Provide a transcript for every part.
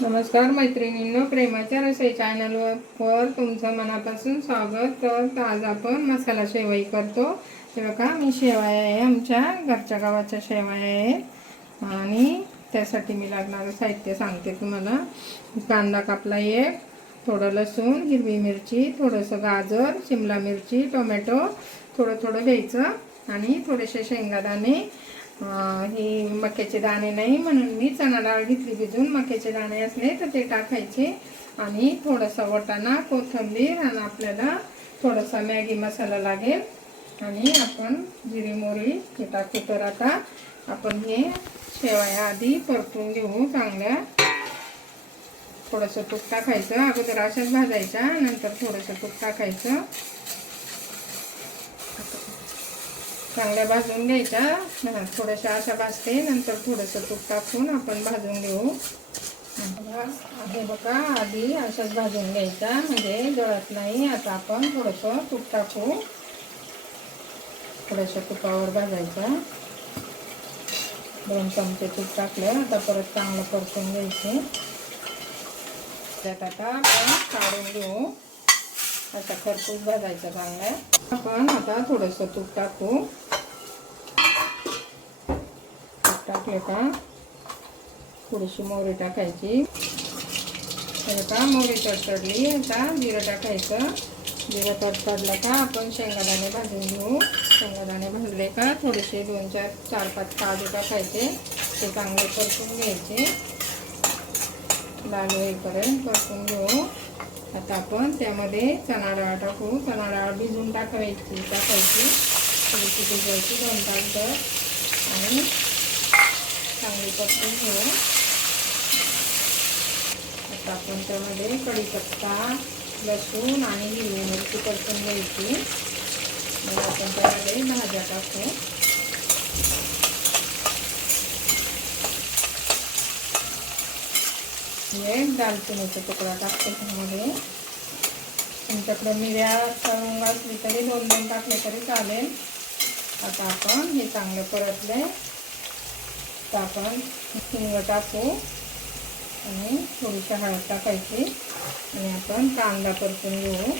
नमस्कार मैत्रिणींनो, प्रेमाच्या रसोई चॅनलवर तुमचं मनापासून स्वागत. तर आज आपण मसाला शेवई करतो. हे बघा, मी शेवया आहे, आमच्या घरच्या गावाच्या शेवया आहेत. आणि त्यासाठी मी लागणारं साहित्य सांगते तुम्हाला. कांदा कापला एक, थोडं लसूण, हिरवी मिरची, थोडंसं गाजर, शिमला मिरची, टोमॅटो थोडं थोडं घ्यायचं आणि थोडेसे शेंगादाणे. ही मक्याचे दाणे नाही म्हणून मी चणा डाळ घेतली भिजून. मक्याचे दाणे असले तर ते टाकायचे. आणि थोडासा वाटाणा, कोथिंबीर आणि आपल्याला थोडासा मॅगी मसाला लागेल. आणि आपण जिरी मोहरी हे टाकू. तर आता आपण हे शेवया आधी परतून घेऊ चांगल्या. थोडंसं तूप टाकायचं, अगोदर अशाच भाजायच्या, नंतर थोडंसं तूप टाकायचं. चांगल्या भाजून घ्यायच्या. थोड्याशा अशा भाजते, नंतर थोडंसं तूप टाकून आपण भाजून घेऊ. हे बघा, आधी अशाच भाजून घ्यायच्या म्हणजे जळत नाही. आता आपण थोडंसं तूप टाकू. थोड्याशा तुपावर भाजायचा. 2 चमचे तूप टाकलं. आता परत चांगलं परतून घ्यायचे. त्यात आता आपण काढून घेऊ. आता खरपूस भाजायचं चांगलं. आपण आता थोडंसं तूप टाकू. टाकले का थोडीशी मोहरी टाकायची. का मोहरी तडतडली. आता जिरं टाकायचं. जिरं तडतडलं का आपण शेंगादाणे भाजून घेऊ. शेंगादाणे भाजले का थोडेसे 4-5 काजू टाकायचे. ते चांगले परतून घ्यायचे. लाल होईपर्यंत परतून घेऊ. आता आपण त्यामध्ये चणा डाळ टाकू. चणा डाळ भिजून टाकायची. थोडीशी भिजवायची 2 तास तर. आणि चांगली परतून घेऊ. आता आपण त्यामध्ये कढीपत्ता, लसूण आणि हिरवी मिरची परतून घ्यायची. मग आपण त्यामध्ये भाज्या टाकू. एक दालचिनीचा तुकडा टाकतो त्यामध्ये. तुमच्याकडे मिऱ्या तळून असली तरी 2 टाकले तरी चालेल. आता आपण हे चांगलं परतले तर आपण हिंग टाकू आणि थोडीशी हळद टाकायची. आणि आपण कांदा परतून घेऊ.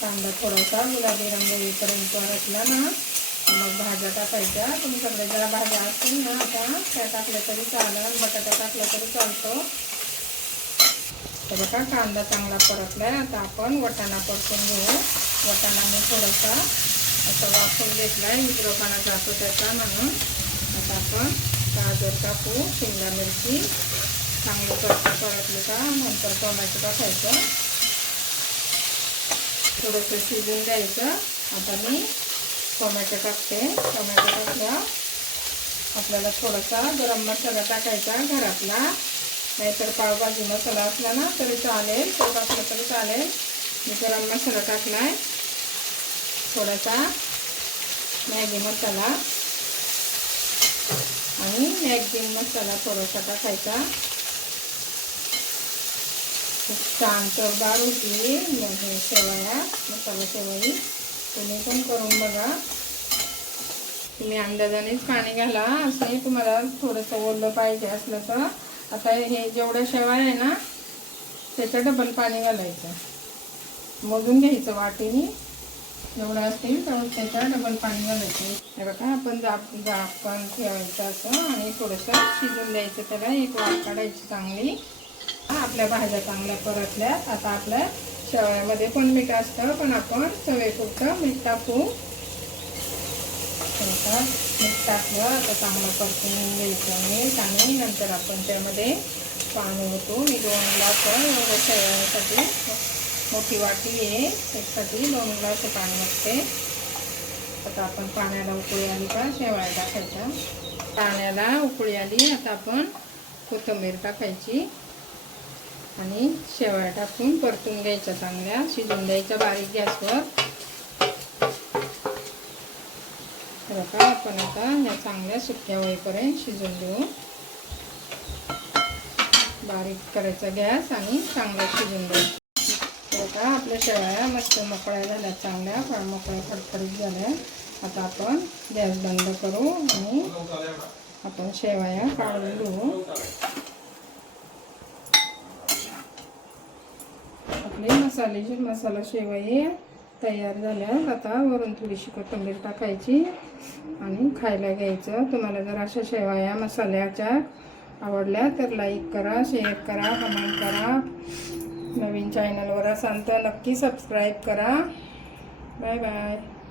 कांदा थोडासा गुलाबी रंग येईपर्यंत परतला ना मग भाज्या टाकायच्या. तुमच्याकडे जरा भाज्या असतील ना आता त्या टाकल्या तरी चालेल. बटाटा टाकला तरी चालतो. तर बघा, कांदा चांगला परतलाय. आता आपण वाटाणा परतून घेऊ. वाटाणा मी थोडासा असं वाफून घेतलाय, हिरवपणा जातो त्याचा म्हणून. आता आपण गाजर टाकू, शिमला मिरची चांगलं परतले का नंतर टोमॅटो टाकायचं. थोडंसं शिजून द्यायचं. आता मी टोमॅटो टाकते. टोमॅटो टाकला आपल्याला थोडासा गरम मसाला टाकायचा घरातला, नाहीतर पावभाजी मसाला असला ना तरी चालेल, तो टाकला तरी चालेल. मी गरम मसाला टाकलाय. थोडासा मॅगी मसाला आणि मॅगी मसाला थोडासा टाकायचा. खूप छान चवदार होती हे शेवया, मसाला शेवई. तुम्ही पण करून बघा. तुम्ही अंदाजानेच पाणी घाला. असं तुम्हाला थोडंसं ओलं पाहिजे असलं तर. आता हे जेवढ्या शेवया आहे ना त्याच्या डबल पाणी घालायचं. मोजून घ्यायचं वाटीने. जेवढं असतील तर त्याच्या डबल पाणी घालायचं. हे बघा, आपण झाकण ठेवायचं असं आणि थोडंसं शिजून द्यायचं. त्याला एक वाफ काढायची चांगली. आपल्या भाज्या चांगल्या परतल्यात. आता आपल्या शेवयामध्ये पण मीठ असतं, पण आपण चवीपुरतं मीठ टाकू. मीठ टाकलं. आता चांगलं परतून घ्यायचं मीठ. आणि नंतर आपण त्यामध्ये पाणी होतो. मी 2 ग्लास एवढं शेवयासाठी मोठी वाटी आहे त्यासाठी 2 ग्लास पाणी लागते. आता आपण पाण्याला उकळी आली का शेवया टाकायच्या. पाण्याला उकळी आली. आता आपण कोथिंबीर टाकायची आणि शेवया टाकून परतून घ्यायच्या. चांगल्या शिजून द्यायच्या बारीक गॅसवर. बघा, आपण आता ह्या चांगल्या सुक्या होईपर्यंत शिजून देऊ. बारीक करायचा गॅस आणि चांगला शिजून द्यायचं. बघा, आपल्या शेवया मस्त मोकळ्या झाल्या, चांगल्या मोकळ्या फडफडीत झाल्या. आता आपण गॅस बंद करू आणि आपण शेवया काढून घेऊ. मसाला शेवई तयार झाल्या. आता वरून थोडीशी कोथिंबीर टाकायची आणि खायला घ्यायचं. तुम्हाला जर अशा शेवया मसाल्याच्या आवडल्या तर लाईक करा, शेअर करा, कमेंट करा. नवीन चॅनलवर असाल तर नक्की सबस्क्राईब करा. Bye bye.